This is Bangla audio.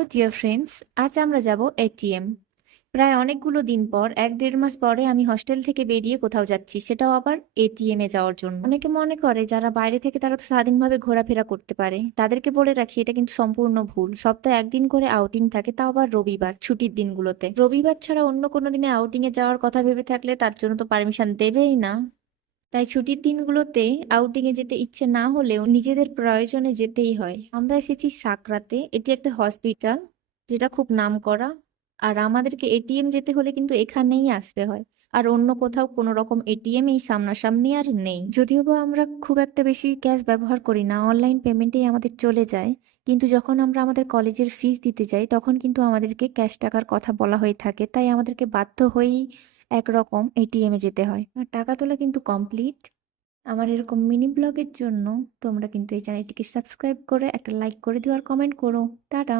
হ্যালো ডিয়ার ফ্রেন্ডস, আজ আমরা যাব এটিএম। প্রায় অনেকগুলো দিন পর ১-১.৫ মাস পরে আমি হস্টেল থেকে বেরিয়ে কোথাও যাচ্ছি, সেটাও আবার এটিএম এ যাওয়ার জন্য। অনেকে মনে করে যারা বাইরে থেকে তারা তো স্বাধীনভাবে ঘোরাফেরা করতে পারে। তাদেরকে বলে রাখি এটা কিন্তু সম্পূর্ণ ভুল। সপ্তাহে ১ দিন করে আউটিং থাকে, তাও আবার রবিবার ছুটির দিনগুলোতে। রবিবার ছাড়া অন্য কোনো দিনে আউটিং এ যাওয়ার কথা ভেবে থাকলে তার জন্য তো পারমিশন দেবেই না। তাই ছুটির দিনগুলোতে আউটিং এ যেতে ইচ্ছে না হলেও নিজেদের প্রয়োজনে যেতেই হয়। আমরা এসেছি সাকরাতে, এটি একটা হসপিটাল যেটা খুব নামকরা। আর আমাদেরকে এটিএম যেতে হলে কিন্তু এখানেই আসতে হয়। আর অন্য কোথাও কোনো রকম এটিএম এই সামনাসামনি আর নেই। যদিও বা আমরা খুব একটা বেশি ক্যাশ ব্যবহার করি না, অনলাইন পেমেন্টেই আমাদের চলে যায়। কিন্তু যখন আমরা আমাদের কলেজের ফিস দিতে যাই তখন কিন্তু আমাদেরকে ক্যাশ টাকার কথা বলা হয়ে থাকে, তাই আমাদেরকে বাধ্য হয়েই একরকম এটিএম এ যেতে হয়। আর টাকা তোলা কিন্তু কমপ্লিট। আমার এরকম মিনি ব্লগের জন্য তোমরা কিন্তু এই চ্যানেলটিকে সাবস্ক্রাইব করে একটা লাইক করে দিও আর কমেন্ট করো। টাটা।